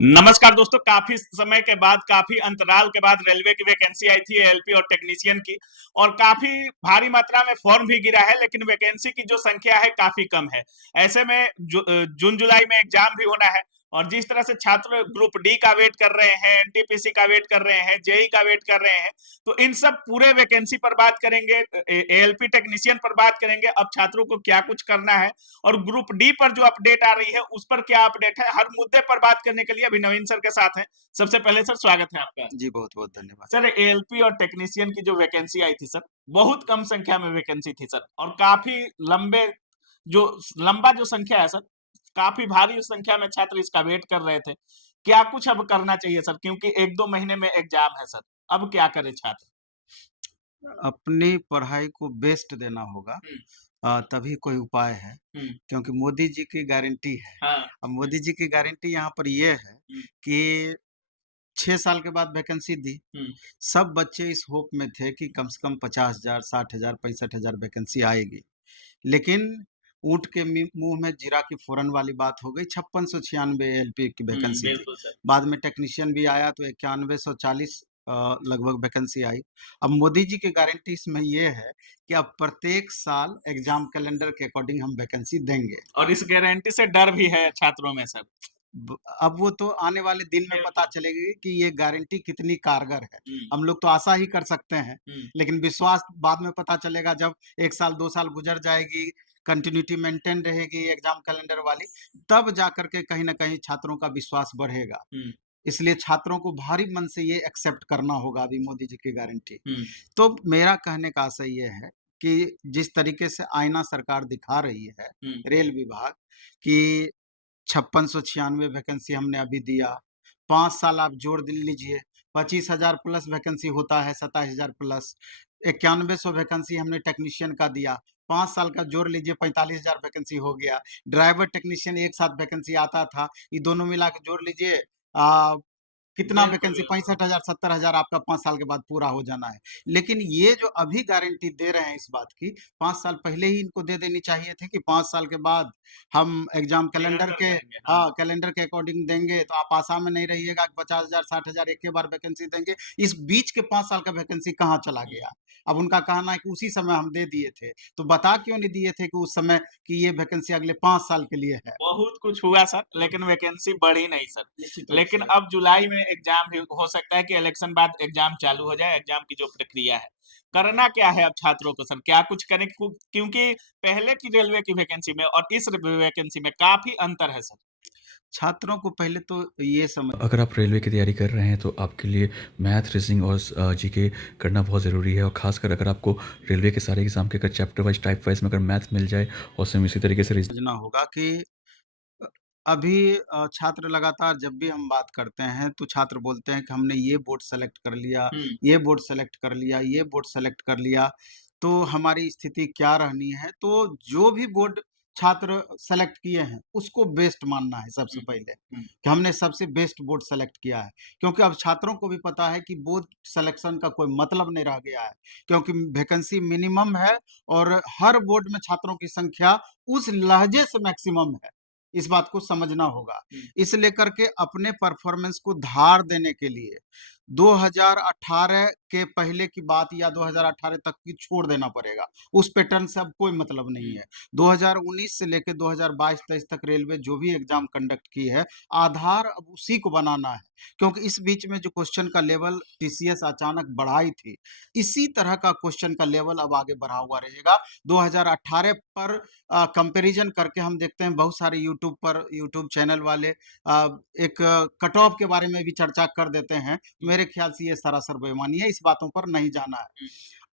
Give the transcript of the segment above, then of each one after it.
नमस्कार दोस्तों, काफी समय के बाद, काफी अंतराल के बाद रेलवे की वैकेंसी आई थी एएलपी और टेक्नीशियन की। और काफी भारी मात्रा में फॉर्म भी गिरा है, लेकिन वैकेंसी की जो संख्या है काफी कम है। ऐसे में जून जुलाई में एग्जाम भी होना है, और जिस तरह से छात्र ग्रुप डी का वेट कर रहे हैं, एनटीपीसी का वेट कर रहे हैं, जेई का वेट कर रहे हैं, तो इन सब पूरे वैकेंसी पर बात करेंगे, एएलपी टेक्नीशियन पर बात करेंगे, अब छात्रों को क्या कुछ करना है, और ग्रुप डी पर जो अपडेट आ रही है उस पर क्या अपडेट है। हर मुद्दे पर बात करने के लिए अभी नवीन सर के साथ हैं। सबसे पहले सर, स्वागत है आपका। जी, बहुत-बहुत धन्यवाद। सर, एएलपी और टेक्नीशियन की जो वैकेंसी आई थी सर, बहुत कम संख्या में वैकेंसी थी सर, और काफी लंबे जो लंबा जो संख्या है सर, काफी भारी संख्या में छात्र इसका वेट कर रहे थे। क्या कुछ अब करना चाहिए सर, क्योंकि 1-2 महीने में एग्जाम है सर, अब क्या करे छात्र? अपनी पढ़ाई को बेस्ट देना होगा, हम्म, तभी कोई उपाय है, हम्म, क्योंकि मोदी जी की गारंटी है। हाँ, अब मोदी जी की गारंटी यहाँ पर ये है हम्म, कि 6 साल के बाद वैकेंसी दी। हम्म, सब बच्चे इस होप में थे कि कम से कम 50,000, 60,000, 65,000 वैकेंसी आएगी। लेकिन ऊँट के मुँह में जीरा की फ़ौरन वाली बात हो गई, 5696 एएलपी की वैकेंसी थी। बिल्कुल सर। बाद में टेक्नीशियन भी आया तो 9140 लगभग वैकेंसी आई। अब मोदी जी की गारंटी इसमें ये है कि अब प्रत्येक साल एग्ज़ाम कैलेंडर के अकॉर्डिंग हम वैकेंसी देंगे। और इस गारंटी से डर भी है छात्रों में सर। अब वो तो आने वाले दिन में पता बिल्कुल। चलेगी कि ये गारंटी कितनी कारगर है। हम्म, हम लोग तो आशा ही कर सकते हैं, हम्म, लेकिन विश्वास बाद में पता चलेगा जब 1 साल 2 साल गुज़र जाएगी, कंटिन्यूटी मेंटेन रहेगी एग्ज़ाम कैलेंडर वाली, तब जाकर के कहीं न कहीं छात्रों का विश्वास बढ़ेगा। हम्म, इसलिए छात्रों को भारी मन से ये एक्सेप्ट करना होगा अभी मोदी जी की गारंटी। हम्म, तो मेरा कहने का आशय ये है कि जिस तरीके से आईना सरकार दिखा रही है, हम्म, रेल विभाग कि 5696 वैकेंसी हमने अभी दिया, 5 साल आप जोड़ लीजिए, 25,000 प्लस वैकेंसी होता है, 27,000 प्लस, 9100 वैकेंसी हमने टेक्नीशियन का दिया, 5 साल का जोड़ लीजिए 45,000 वैकेंसी हो गया। ड्राइवर टेक्नीशियन एक साथ वैकेंसी आता था, ये दोनों मिला के जोड़ लीजिए अ, कितना बिल्कुल, वैकेंसी बिल्कुल। 65,000 70,000 आपका 5 साल के बाद पूरा हो जाना है। लेकिन ये जो अभी गारंटी दे रहे हैं इस बात की, 5 साल पहले ही इनको दे देनी चाहिए थी कि 5 साल के बाद हम एग्ज़ाम कैलेंडर निरंतर के करेंगे, हाँ। हाँ, कैलेंडर के अकॉर्डिंग देंगे, तो आप आशा में नहीं रहिएगा कि 50,000 60,000 एक ही बार वैकेंसी देंगे। इस बीच के 5 साल का वैकेंसी कहाँ चला हुँ, गया? अब उनका कहना है कि उसी समय हम दे दिए थे, तो बता क्यों नहीं दिए थे कि उस समय कि ये वैकेंसी अगले 5 साल के लिए है? बहुत कुछ हुआ सर, लेकिन वैकेंसी बढ़ी नहीं सर। निश्चित रूप लेकिन से। अब जुलाई में एग्ज़ाम भी हो सकता है कि इलेक्शन बाद एग्ज़ाम चालू हो जाए, एग्ज़ाम की जो प्रक्रिया है। करना क्या है अब छात्रों को सर? क्या कुछ करें? क्योंकि पहले की रेलवे की वैकेंसी में और इस वैकेंसी में काफ़ी अंतर है सर। छात्रों को पहले तो ये समझ अगर आप रेलवे की तैयारी कर रहे हैं तो आपके लिए मैथ, रीज़निंग और जीके करना बहुत ज़रूरी है, और ख़ासकर अगर आपको रेलवे के सारे एग्ज़ाम के अगर चैप्टर वाइज़, टाइप वाइज़ में अगर मैथ मिल जाए और सेम इसी तरीके से समझना होगा कि अ, अभी छात्र लगातार जब भी हम बात करते हैं, तो छात्र बोलते हैं कि हमने ये बोर्ड सेलेक्ट कर लिया, हुँ, ये बोर्ड सेलेक्ट कर लिया, ये बोर्ड सेलेक्ट कर लिया, तो हमारी स्थिति क्या रहनी है? तो जो भी बोर्ड छात्र सेलेक्ट किए हैं, उसको बेस्ट मानना है सबसे हुँ, पहले, हुँ, कि हमने सबसे बेस्ट बोर्ड सेलेक्ट किया है। क्योंकि अब छात्रों को भी पता है कि बोर्ड सिलेक्शन का कोई मतलब नहीं रह गया है, क्योंकि वैकेंसी मिनिमम है और हर बोर्ड में छात्रों की संख्या उस लहजे से मैक्सिमम है। इस बात को समझना होगा। हुँ, इस लेकर के अपने परफ़ॉर्मेंस को धार देने के लिए 2018 के पहले की बात या 2018 तक की छोड़ देना पड़ेगा। उस पैटर्न से अब कोई मतलब नहीं हुँ, है। 2019 से लेके 2022-23 तक रेलवे जो भी एग्ज़ाम कंडक्ट की है, आधार अब उसी को बनाना है। क्योंकि इस बीच में जो क्वेश्चन का लेवल टीसीएस अचानक बढ़ाई थी, इसी तरह का क्वेश्चन का लेवल अब आगे बढ़ा हुआ रहेगा। 2018 पर कंपैरिज़न करके हम देखते हैं बहुत सारे यूट्यूब चैनल वाले एक कट ऑफ के बारे में भी चर्चा कर देते हैं। हुँ, मेरे ख्याल से ये सरासर बेईमानी है, इस बातों पर नहीं जाना है। हुँ,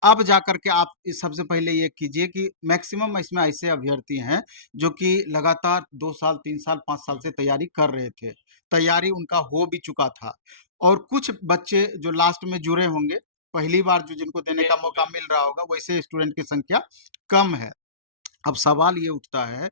अब जाकर के आप इस सबसे पहले ये कीजिए कि मैक्सिमम इसमें ऐसे अभ्यर्थी हैं, जो कि लगातार 2 साल, 3 साल, 5 साल हुँ, से तैयारी कर रहे थे। तैयारी उनका हो भी चुका था और कुछ बच्चे जो लास्ट में जुड़े होंगे, पहली बार जो जिनको देने का बिल्कुल, मौका बिल्कुल। मिल रहा होगा, वैसे स्टूडेंट की संख्या कम है। अब सवाल ये उठता है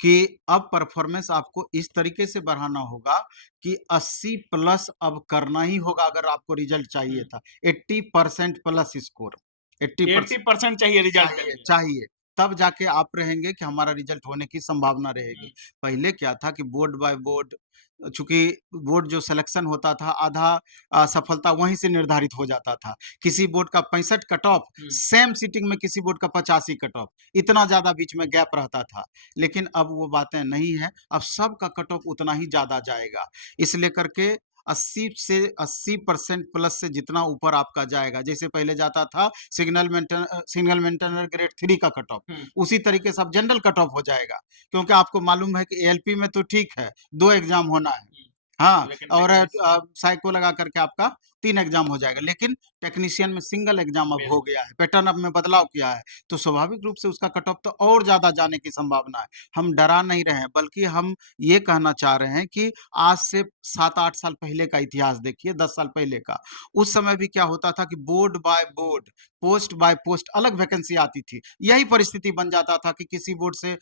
कि अब परफॉर्मेंस आपको इस तरीके से बढ़ाना होगा कि 80 प्लस अब करना ही होगा अगर आपको रिजल्ट चाहिए हुँ, था। 80% प्लस स्कोर 80% 80% चाहिए रिज़ल्ट के चाहिए लिए। चाहिए। तब जाके आप रहेंगे कि हमारा रिजल्ट होने की संभावना रहेगी। पहले क्या था कि बोर्ड बाय बोर्ड, चूँकि बोर्ड जो सिलेक्शन होता था, आधा सफलता वहीं से निर्धारित हो जाता था। किसी बोर्ड का 65 कट ऑफ, सेम सीटिंग में किसी बोर्ड का 85 कट ऑफ, इतना ज़्यादा बीच में गैप रहता था। लेकिन अब वो बातें नहीं हैं, अब सबका कट ऑफ उतना ही ज़्यादा जाएगा। इस लेकर के 80 से 80% प्लस से जितना ऊपर आपका जाएगा, जैसे पहले जाता था सिग्नल मेंटेनर ग्रेड 3 का कट ऑफ, उसी तरीके से अब जनरल कट ऑफ हो जाएगा। क्योंकि आपको मालूम है कि एएलपी में तो ठीक है, 2 एग्ज़ाम होना है। हाँ, लेकिन और टेक्नीशियन साइको लगा करके आपका 3 एग्ज़ाम हो जाएगा, लेकिन टेक्नीशियन में सिंगल एग्ज़ाम अब हो गया है, पैटर्न अब में बदलाव किया है, तो स्वाभाविक रूप से उसका कट ऑफ तो और ज़्यादा जाने की संभावना है। हम डरा नहीं रहे हैं, बल्कि हम ये कहना चाह रहे हैं कि आज से 7-8 साल पहले का इतिहास देखिए, 10 साल पहले का। उस समय भी क्या होता था कि board by board, post by post अलग वैकेंसी आती थी। यही परिस्थिति बन जाता था कि किसी बोर्ड से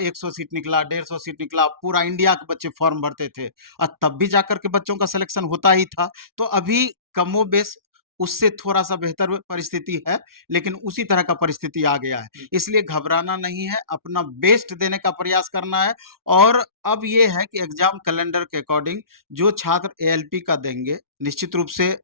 100 सीट निकला, 150 सीट निकला, पूरा इंडिया के बच्चे फॉर्म भरते थे। तब भी जाकर के बच्चों का सिलेक्शन होता ही था। तो अभी कमोबेश उससे थोड़ा-सा बेहतर परिस्थिति है, लेकिन उसी तरह का परिस्थिति आ गया है। इसलिए घबराना नहीं है, अपना बेस्ट देने का प्रयास करना है, और अब ये है कि एग्ज़ाम कैलेंडर के अकॉर्डिंग जो छात्र एएलपी का देंगे, निश्चित रूप से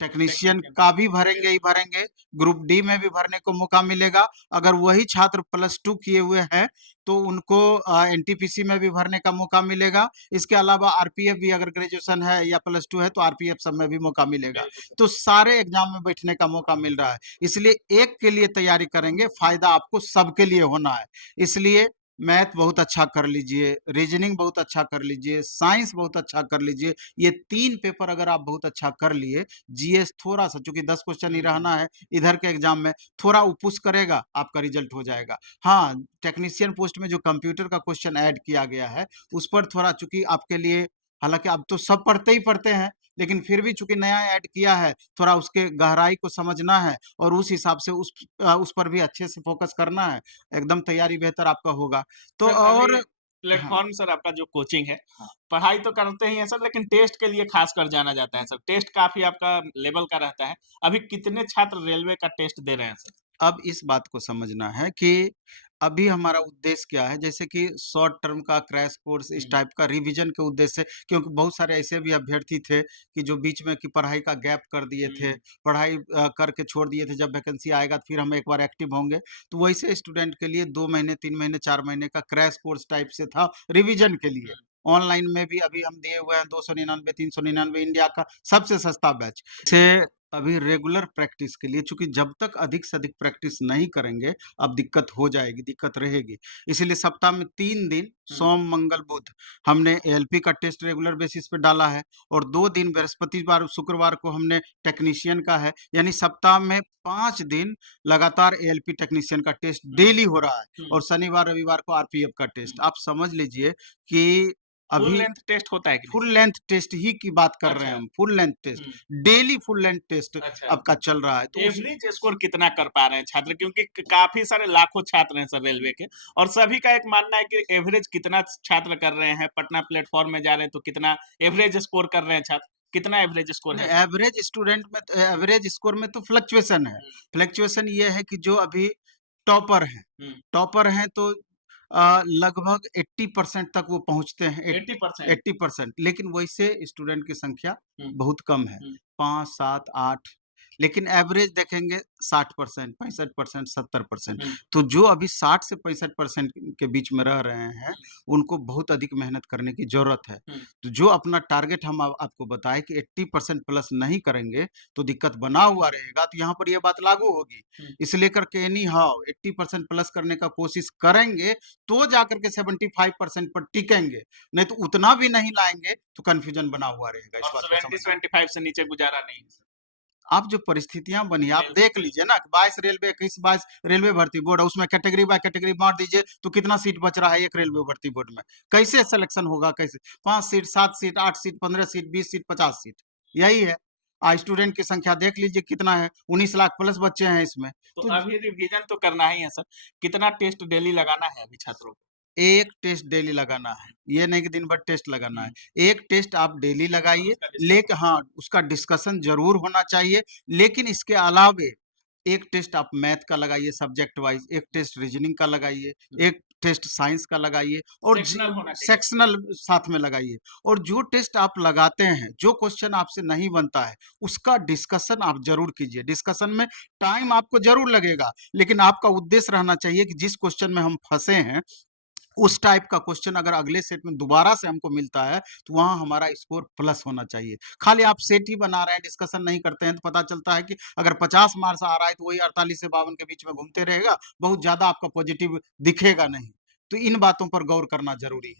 टेक्नीशियन टेक्नीशियन का भी भरेंगे ही भरेंगे, ग्रुप डी में भी भरने को मौका मिलेगा। अगर वही छात्र +2 किए हुए हैं, तो उनको एनटीपीसी में भी भरने का मौका मिलेगा। इसके अलावा आरपीएफ भी, अगर ग्रेजुएशन है या +2 है, तो आरपीएफ सब में भी मौका मिलेगा। बिल्कुल। तो सारे एग्ज़ाम में बैठने का मौका मिल रहा है। इसलिए एक के लिए तैयारी करेंगे, फ़ायदा आपको सबके लिए होना है। इसलिए मैथ बहुत अच्छा कर लीजिए, रीज़निंग बहुत अच्छा कर लीजिए, साइंस बहुत अच्छा कर लीजिए। ये 3 पेपर अगर आप बहुत अच्छा कर लिए, जीएस थोड़ा-सा, चूँकि 10 क्वेश्चन ही रहना है इधर के एग्ज़ाम में, थोड़ा वो पुश करेगा, आपका रिज़ल्ट हो जाएगा। हाँ, टेक्नीशियन पोस्ट में जो कंप्यूटर का क्वेश्चन ऐड किया गया है, उस पर थोड़ा, चूँकि आपके लिए, हालाँकि अब तो सब पढ़ते ही पढ़ते हैं, लेकिन फिर भी चूँकि नया ऐड किया है, थोड़ा उसके गहराई को समझना है, और उस हिसाब से उस पर भी अच्छे से फ़ोकस करना है। एकदम तैयारी बेहतर आपका होगा। तो सर और अभी हाँ, प्लेटफ़ॉर्म सर आपका जो कोचिंग है, हाँ। पढ़ाई तो करते ही हैं सर, लेकिन टेस्ट के लिए ख़ासकर जाना जाता है सर। टेस्ट काफ़ी आपका लेवल का रहता है। अभी कितने छात्र रेलवे का टेस्ट दे रहे हैं सर? अब इस बात को समझना है कि अभी हमारा उद्देश्य क्या है, जैसे कि शॉर्ट टर्म का क्रैश कोर्स, इस टाइप का रिवीजन के उद्देश्य से, क्योंकि बहुत सारे ऐसे भी अभ्यर्थी थे कि जो बीच में की पढ़ाई का गैप कर दिए थे, पढ़ाई करके छोड़ दिए थे, जब वैकेंसी आएगा तो फिर हम एक बार एक्टिव होंगे। तो वैसे स्टूडेंट के लिए 2 महीने, 3 महीने, 4 महीने का क्रैश कोर्स टाइप से था, रिवीजन के लिए। ऑनलाइन में भी अभी हम दिए हुए हैं 299, 399, इंडिया का सबसे सस्ता बैच। से अभी रेगुलर प्रैक्टिस के लिए, चूँकि जब तक अधिक से अधिक प्रैक्टिस नहीं करेंगे, अब दिक्कत हो जाएगी, दिक्कत रहेगी। इसीलिए सप्ताह में 3 दिन, सोम, मंगल, बुध, हमने एएलपी का टेस्ट रेगुलर बेसिस पे डाला है, और 2 दिन बृहस्पतिवार, शुक्रवार को हमने टेक्नीशियन का है। यानी सप्ताह में 5 दिन लगातार एएलपी टेक्नीशियन का टेस्ट डेली हो रहा है, और शनिवार, रविवार को आरपीएफ का टेस्ट। आप समझ लीजिए कि फुल अभी लेंथ टेस्ट होता है कि नहीं फुल सर? लेंथ टेस्ट ही की बात कर रहे हैं अच्छा। हम, फुल लेंथ टेस्ट, हुँ, डेली फुल लेंथ टेस्ट अच्छा। आपका चल रहा है। तो उस एवरेज स्कोर कितना कर पा रहे हैं छात्र? क्योंकि काफ़ी सारे लाखों छात्र हैं सर रेलवे के, और सभी का एक मानना है कि एवरेज कितना छात्र कर रहे हैं, पटना प्लेटफ़ॉर्म में जा रहे हैं तो कितना एवरेज स्कोर कर रहे हैं छात्र? कितना एवरेज स्कोर नहीं, है सर? एवरेज स्टूडेंट में तो, एवरेज स्कोर में तो फ्लक्चुएशन है। हुँ, फ्लक्चुएशन ये है कि जो अभी टॉपर हैं, हुँ, टॉपर हैं तो लगभग 80% तक वो पहुँचते हैं, 80%। 80%, लेकिन वैसे स्टूडेंट की संख्या हुँ, बहुत कम है, हुँ, 5, 7, 8, लेकिन एवरेज देखेंगे 60%, 65%, 70%। हुँ, तो जो अभी 60 से 65% के बीच में रह रहे हैं, हुँ, उनको बहुत अधिक मेहनत करने की ज़रूरत है। हुँ, तो जो अपना टारगेट हम आपको बताएँ कि 80% प्लस नहीं करेंगे, तो दिक्कत बना हुआ रहेगा, तो यहाँ पर ये बात लागू होगी। हुँ। इस लेकर के एनी हाउ 80% प्लस करने का कोशिश करेंगे, तो जाकर के 75% पर टिकेंगे। नहीं तो उतना भी नहीं लाएँगे, तो कन्फ्यूजन बना हुआ रहेगा, इस और बात को समझना। 70-75 से नीचे गुज़ारा नहीं है सर। आप जो परिस्थितियाँ बनी, आप मिल देख सकता है। लीजिए ना कि 22 रेलवे, 21-22 रेलवे भर्ती बोर्ड है, उसमें कैटेगरी बाय कैटेगरी बाँट दीजिए, तो कितना सीट बच रहा है एक रेलवे भर्ती बोर्ड में? कैसे सिलेक्शन होगा, कैसे? 5 seat, 7 seat, 8 seat, 15 seat, 20 seat, 50 seat, यही है। स्टूडेंट की संख्या देख लीजिए कितना है, 19 लाख प्लस बच्चे हैं इसमें। तो तो अभी रिवीजन तो करना ही है सर। कितना टेस्ट डेली लगाना है अभी छात्रों को? एक टेस्ट डेली लगाना है, ये नहीं कि दिन भर टेस्ट लगाना हुँ, है। एक टेस्ट आप डेली और लगाइए, उसका डिस्कशन। हाँ, उसका डिस्कशन ज़रूर होना चाहिए, लेकिन इसके अलावे एक टेस्ट आप मैथ का लगाइए सब्जेक्ट वाइज, एक टेस्ट रीजनिंग का लगाइए, एक टेस्ट साइंस का लगाइए और सेक्शनल होना चाहिए। सेक्शनल साथ में लगाइए। और जो टेस्ट आप लगाते हैं, जो क्वेश्चन आपसे नहीं बनता है, उसका डिस्कशन आप जरूर कीजिए। डिस्कशन में टाइम आपको जरूर लगेगा, लेकिन आपका उद्देश्य रहना चाहिए कि जिस क्वेश्चन में हम फंसे हैं, उस टाइप का क्वेश्चन अगर अगले सेट में दोबारा से हमको मिलता है, तो वहाँ हमारा स्कोर प्लस होना चाहिए। खाली आप सेट ही बना रहे हैं, डिस्कशन नहीं करते हैं, तो पता चलता है कि अगर 50 मार्क्स आ रहा है, तो वही 48 से 52 के बीच में घूमते रहेगा, बहुत ज़्यादा आपका पॉजिटिव दिखेगा नहीं। तो इन बातों पर गौर करना ज़रूरी है।